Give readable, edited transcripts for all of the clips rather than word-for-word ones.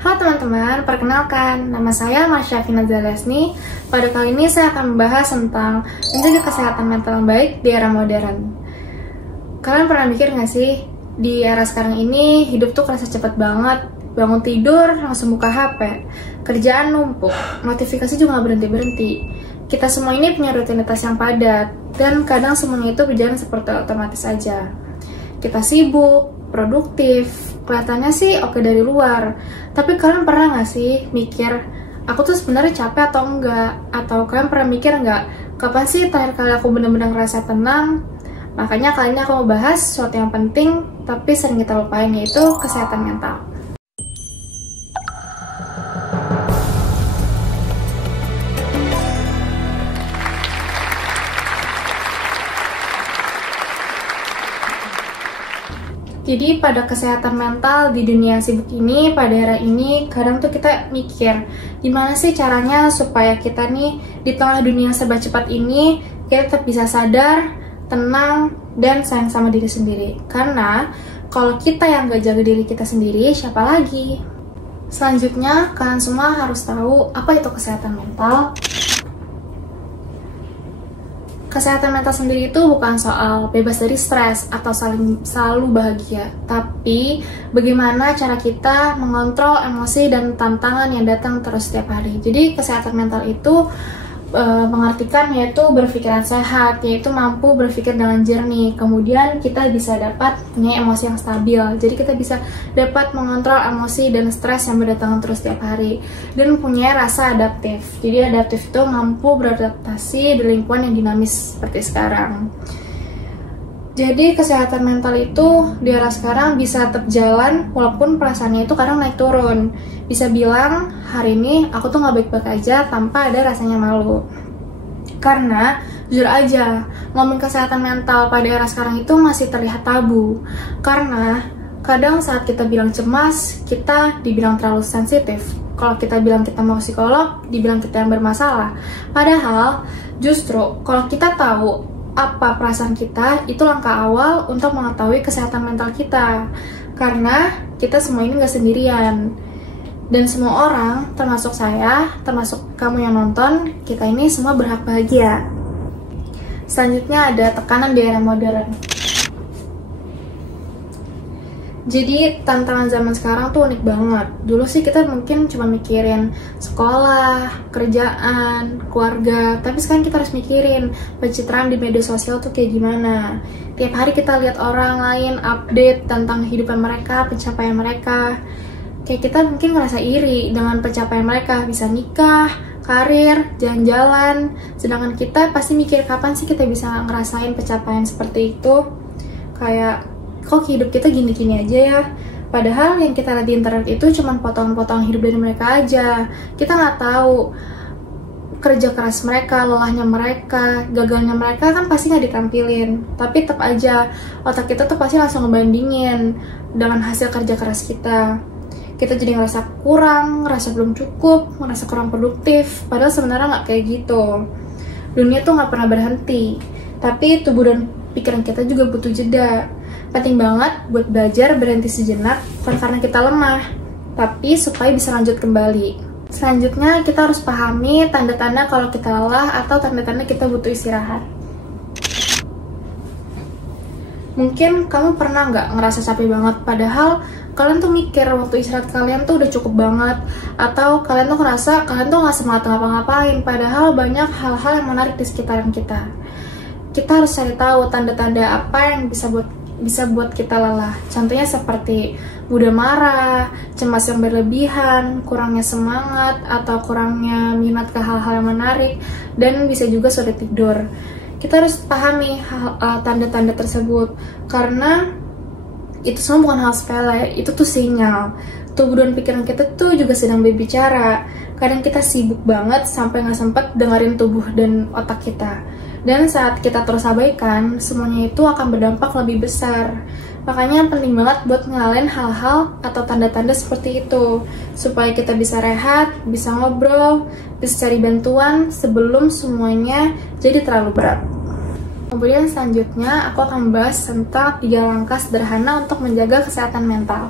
Halo teman-teman, perkenalkan, nama saya Marsha Vina Zalesni. Pada kali ini saya akan membahas tentang menjaga kesehatan mental yang baik di era modern. Kalian pernah mikir gak sih, di era sekarang ini hidup tuh kerasa cepet banget. Bangun tidur, langsung buka HP, kerjaan numpuk, notifikasi juga gak berhenti-berhenti. Kita semua ini punya rutinitas yang padat, dan kadang semuanya itu berjalan seperti otomatis aja. Kita sibuk, produktif, kelihatannya sih oke dari luar. Tapi kalian pernah gak sih mikir, aku tuh sebenarnya capek atau enggak? Atau kalian pernah mikir nggak, kapan sih terakhir kali aku benar-benar ngerasa tenang? Makanya kali ini aku mau bahas sesuatu yang penting, tapi sering kita lupain, yaitu kesehatan mental. Jadi pada kesehatan mental di dunia yang sibuk ini, pada era ini, kadang tuh kita mikir, gimana sih caranya supaya kita nih di tengah dunia yang serba cepat ini, kita tetap bisa sadar, tenang, dan sayang sama diri sendiri. Karena kalau kita yang gak jaga diri kita sendiri, siapa lagi? Selanjutnya, kalian semua harus tahu apa itu kesehatan mental. Kesehatan mental sendiri itu bukan soal bebas dari stres atau selalu bahagia, tapi bagaimana cara kita mengontrol emosi dan tantangan yang datang terus setiap hari. Jadi kesehatan mental itu mengartikan yaitu berpikiran sehat, yaitu mampu berpikir dengan jernih. Kemudian kita bisa dapat punya emosi yang stabil. Jadi kita bisa dapat mengontrol emosi dan stres yang berdatangan terus setiap hari, dan punya rasa adaptif. Jadi adaptif itu mampu beradaptasi di lingkungan yang dinamis seperti sekarang. Jadi kesehatan mental itu di era sekarang bisa tetap jalan walaupun perasaannya itu kadang naik turun. Bisa bilang hari ini aku tuh gak baik-baik aja tanpa ada rasanya malu. Karena jujur aja, ngomongin kesehatan mental pada era sekarang itu masih terlihat tabu. Karena kadang saat kita bilang cemas, kita dibilang terlalu sensitif. Kalau kita bilang kita mau psikolog, dibilang kita yang bermasalah. Padahal justru kalau kita tahu apa perasaan kita, itu langkah awal untuk mengetahui kesehatan mental kita. Karena kita semua ini gak sendirian, dan semua orang, termasuk saya, termasuk kamu yang nonton, kita ini semua berhak bahagia. Selanjutnya ada tekanan di era modern. Jadi tantangan zaman sekarang tuh unik banget. Dulu sih kita mungkin cuma mikirin sekolah, kerjaan, keluarga, tapi sekarang kita harus mikirin pencitraan di media sosial tuh kayak gimana. Tiap hari kita lihat orang lain update tentang kehidupan mereka, pencapaian mereka. Kayak kita mungkin ngerasa iri dengan pencapaian mereka, bisa nikah, karir, jalan-jalan. Sedangkan kita pasti mikir kapan sih kita bisa ngerasain pencapaian seperti itu. Kayak kok hidup kita gini-gini aja ya. Padahal yang kita lihat di internet itu cuma potongan-potongan hidup dari mereka aja. Kita nggak tahu kerja keras mereka, lelahnya mereka, gagalnya mereka kan pasti nggak ditampilin. Tapi tetap aja otak kita tuh pasti langsung ngebandingin dengan hasil kerja keras kita. Kita jadi ngerasa kurang, ngerasa belum cukup, ngerasa kurang produktif. Padahal sebenarnya nggak kayak gitu. Dunia tuh nggak pernah berhenti. Tapi tubuh dan pikiran kita juga butuh jeda. Penting banget buat belajar berhenti sejenak, bukan karena kita lemah, tapi supaya bisa lanjut kembali. Selanjutnya, kita harus pahami tanda-tanda kalau kita lelah atau tanda-tanda kita butuh istirahat. Mungkin kamu pernah nggak ngerasa capek banget, padahal kalian tuh mikir waktu istirahat kalian tuh udah cukup banget, atau kalian tuh ngerasa kalian tuh nggak semangat ngapa-ngapain, padahal banyak hal-hal yang menarik di sekitaran kita. Kita harus cari tahu tanda-tanda apa yang bisa buat kita lelah. Contohnya seperti mudah marah, cemas yang berlebihan, kurangnya semangat, atau kurangnya minat ke hal-hal yang menarik, dan bisa juga sulit tidur. Kita harus pahami tanda-tanda tersebut, karena itu semua bukan hal sepele, itu tuh sinyal. Tubuh dan pikiran kita tuh juga sedang berbicara. Kadang kita sibuk banget sampai nggak sempat dengerin tubuh dan otak kita. Dan saat kita terus abaikan, semuanya itu akan berdampak lebih besar. Makanya penting banget buat ngenalin hal-hal atau tanda-tanda seperti itu, supaya kita bisa rehat, bisa ngobrol, bisa cari bantuan sebelum semuanya jadi terlalu berat. Kemudian selanjutnya aku akan membahas tentang 3 langkah sederhana untuk menjaga kesehatan mental.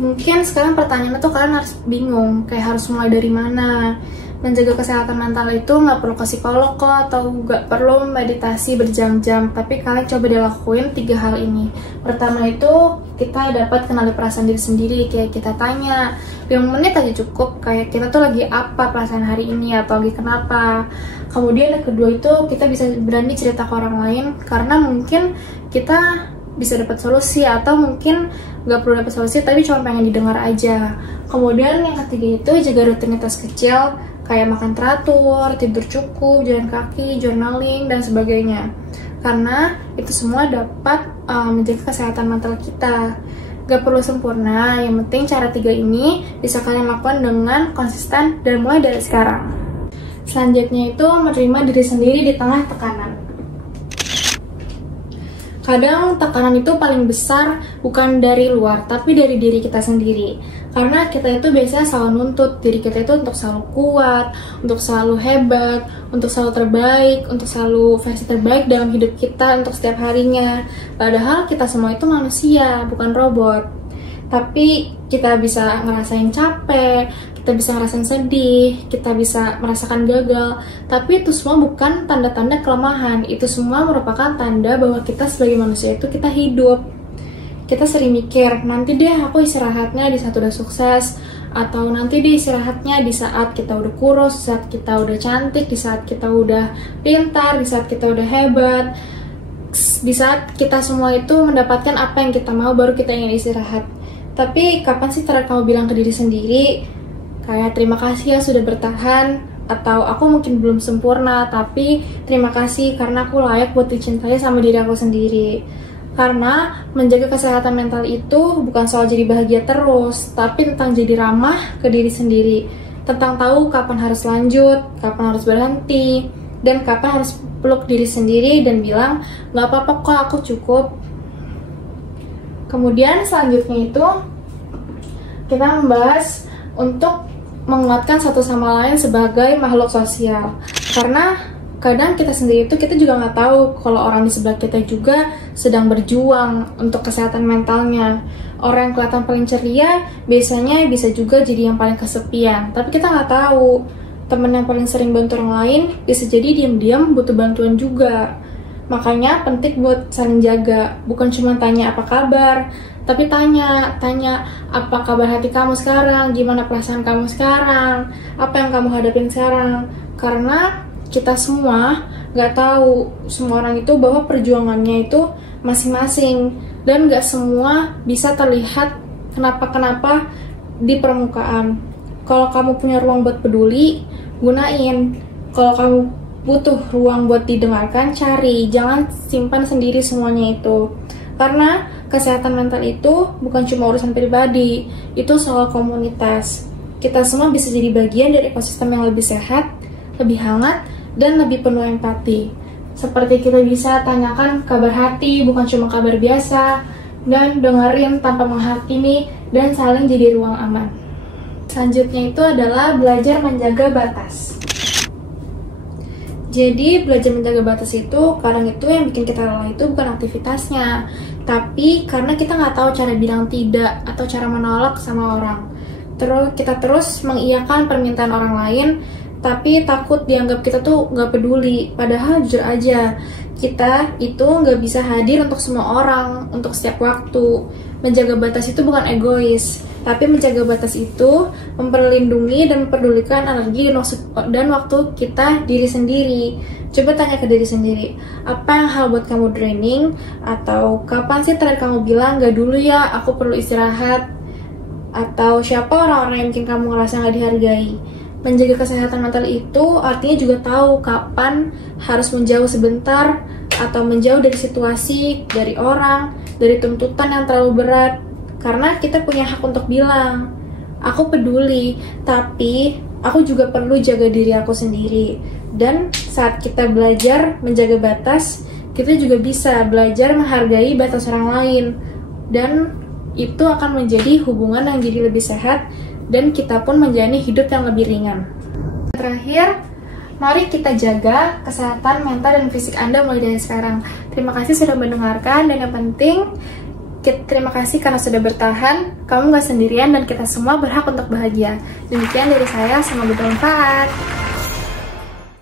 Mungkin sekarang pertanyaannya tuh kalian harus bingung, kayak harus mulai dari mana. Menjaga kesehatan mental itu nggak perlu ke psikolog kok, atau nggak perlu meditasi berjam-jam, tapi kalian coba dilakuin 3 hal ini. Pertama itu, kita dapat kenali perasaan diri sendiri, kayak kita tanya 5 menit aja cukup, kayak kita tuh lagi apa perasaan hari ini, atau lagi kenapa. Kemudian yang kedua itu, kita bisa berani cerita ke orang lain, karena mungkin kita bisa dapat solusi, atau mungkin nggak perlu dapat solusi tapi cuma pengen didengar aja. Kemudian yang ketiga itu, jaga rutinitas kecil kayak makan teratur, tidur cukup, jalan kaki, journaling, dan sebagainya, karena itu semua dapat menjaga kesehatan mental kita. Gak perlu sempurna, yang penting cara 3 ini bisa kalian lakukan dengan konsisten dan mulai dari sekarang. Selanjutnya itu, menerima diri sendiri di tengah tekanan. Kadang tekanan itu paling besar bukan dari luar, tapi dari diri kita sendiri. Karena kita itu biasanya selalu nuntut diri kita itu untuk selalu kuat, untuk selalu hebat, untuk selalu terbaik, untuk selalu versi terbaik dalam hidup kita untuk setiap harinya. Padahal kita semua itu manusia, bukan robot. Tapi kita bisa ngerasain capek, kita bisa ngerasain sedih, kita bisa merasakan gagal, tapi itu semua bukan tanda-tanda kelemahan. Itu semua merupakan tanda bahwa kita sebagai manusia itu kita hidup. Kita sering mikir, nanti deh aku istirahatnya di saat udah sukses, atau nanti deh istirahatnya di saat kita udah kurus, di saat kita udah cantik, di saat kita udah pintar, di saat kita udah hebat, di saat kita semua itu mendapatkan apa yang kita mau, baru kita ingin istirahat. Tapi kapan sih terakhir kamu bilang ke diri sendiri, kayak terima kasih ya sudah bertahan, atau aku mungkin belum sempurna, tapi terima kasih karena aku layak buat dicintai sama diri aku sendiri. Karena menjaga kesehatan mental itu bukan soal jadi bahagia terus, tapi tentang jadi ramah ke diri sendiri, tentang tahu kapan harus lanjut, kapan harus berhenti, dan kapan harus peluk diri sendiri dan bilang, gak apa-apa kok, aku cukup. Kemudian selanjutnya itu, kita membahas untuk menguatkan satu sama lain sebagai makhluk sosial. Karena kadang kita sendiri itu kita juga nggak tahu kalau orang di sebelah kita juga sedang berjuang untuk kesehatan mentalnya. Orang yang kelihatan paling ceria biasanya bisa juga jadi yang paling kesepian, tapi kita nggak tahu. Temen yang paling sering bantu orang lain bisa jadi diam-diam butuh bantuan juga. Makanya penting buat saling jaga, bukan cuma tanya apa kabar, tapi tanya apa kabar hati kamu sekarang, gimana perasaan kamu sekarang, apa yang kamu hadapin sekarang. Karena kita semua nggak tahu, semua orang itu bahwa perjuangannya itu masing-masing, dan nggak semua bisa terlihat kenapa-kenapa di permukaan. Kalau kamu punya ruang buat peduli, gunain. Kalau kamu butuh ruang buat didengarkan, cari. Jangan simpan sendiri semuanya itu. Karena kesehatan mental itu bukan cuma urusan pribadi, itu soal komunitas. Kita semua bisa jadi bagian dari ekosistem yang lebih sehat, lebih hangat, dan lebih penuh empati. Seperti kita bisa tanyakan kabar hati, bukan cuma kabar biasa, dan dengerin tanpa menghakimi, dan saling jadi ruang aman. Selanjutnya itu adalah belajar menjaga batas. Jadi belajar menjaga batas itu, kadang itu yang bikin kita lelah itu bukan aktivitasnya, tapi karena kita nggak tahu cara bilang tidak atau cara menolak sama orang. Terus kita terus mengiyakan permintaan orang lain, tapi takut dianggap kita tuh nggak peduli. Padahal jujur aja, kita itu nggak bisa hadir untuk semua orang, untuk setiap waktu. Menjaga batas itu bukan egois, tapi menjaga batas itu memperlindungi dan memperdulikan energi dan waktu kita diri sendiri. Coba tanya ke diri sendiri, apa yang hal buat kamu draining? Atau kapan sih terakhir kamu bilang, gak dulu ya, aku perlu istirahat? Atau siapa orang-orang yang bikin kamu ngerasa gak dihargai? Menjaga kesehatan mental itu artinya juga tahu kapan harus menjauh sebentar, atau menjauh dari situasi, dari orang, dari tuntutan yang terlalu berat. Karena kita punya hak untuk bilang, aku peduli, tapi aku juga perlu jaga diri aku sendiri. Dan saat kita belajar menjaga batas, kita juga bisa belajar menghargai batas orang lain. Dan itu akan menjadi hubungan yang jadi lebih sehat, dan kita pun menjalani hidup yang lebih ringan. Terakhir, mari kita jaga kesehatan mental dan fisik Anda mulai dari sekarang. Terima kasih sudah mendengarkan, dan yang penting, Terima kasih karena sudah bertahan. Kamu gak sendirian dan kita semua berhak untuk bahagia. Demikian dari saya, semoga bermanfaat.